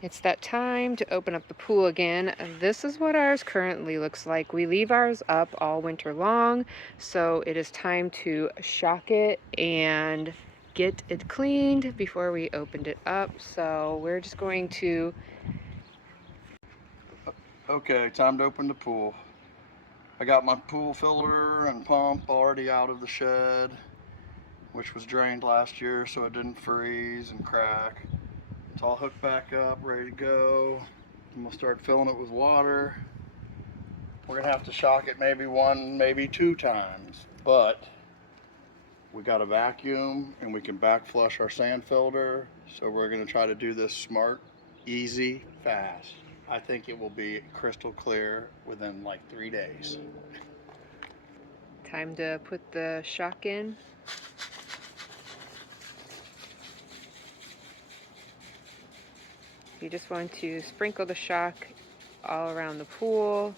It's that time to open up the pool again. This is what ours currently looks like. We leave ours up all winter long, so it is time to shock it and get it cleaned before we opened it up. So we're just going to... Okay, time to open the pool. I got my pool filter and pump already out of the shed, which was drained last year so it didn't freeze and crack. It's all hooked back up, ready to go. And we'll start filling it with water. We're gonna have to shock it maybe one, maybe two times, but we got a vacuum and we can back flush our sand filter. So we're gonna try to do this smart, easy, fast. I think it will be crystal clear within like 3 days. Time to put the shock in. You just want to sprinkle the shock all around the pool.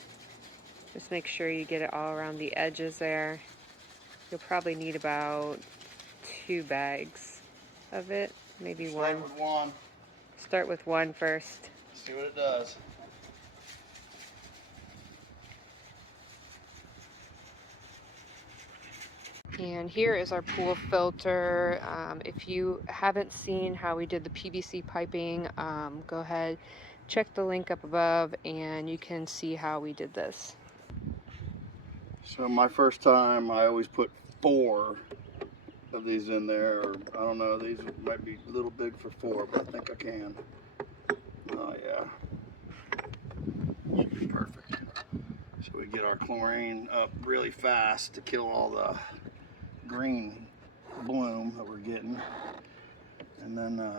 Just make sure you get it all around the edges there. You'll probably need about 2 bags of it, maybe one. Start with one. Start with one first. See what it does. And here is our pool filter. If you haven't seen how we did the PVC piping, go ahead, check the link up above, and you can see how we did this. So my first time, I always put 4 of these in there, or I don't know, these might be a little big for 4, but I think I can. Oh yeah, should be perfect. So we get our chlorine up really fast to kill all the green bloom that we're getting, and then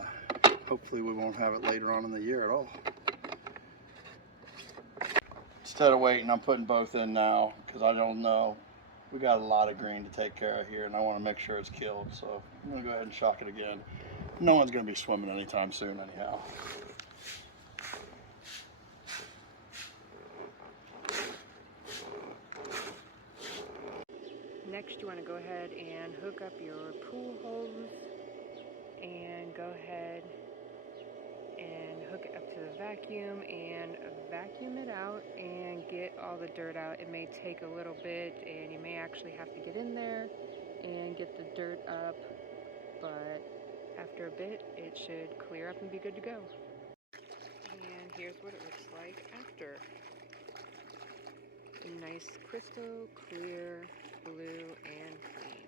hopefully we won't have it later on in the year at all. Instead of waiting, I'm putting both in now because I don't know. We got a lot of green to take care of here, and I want to make sure it's killed. So I'm gonna go ahead and shock it again. No one's gonna be swimming anytime soon, anyhow. Next, you want to go ahead and hook up your pool hose and go ahead and hook it up to the vacuum and vacuum it out and get all the dirt out. It may take a little bit and you may actually have to get in there and get the dirt up, but after a bit it should clear up and be good to go. And here's what it looks like after. Nice crystal clear, blue, and clean.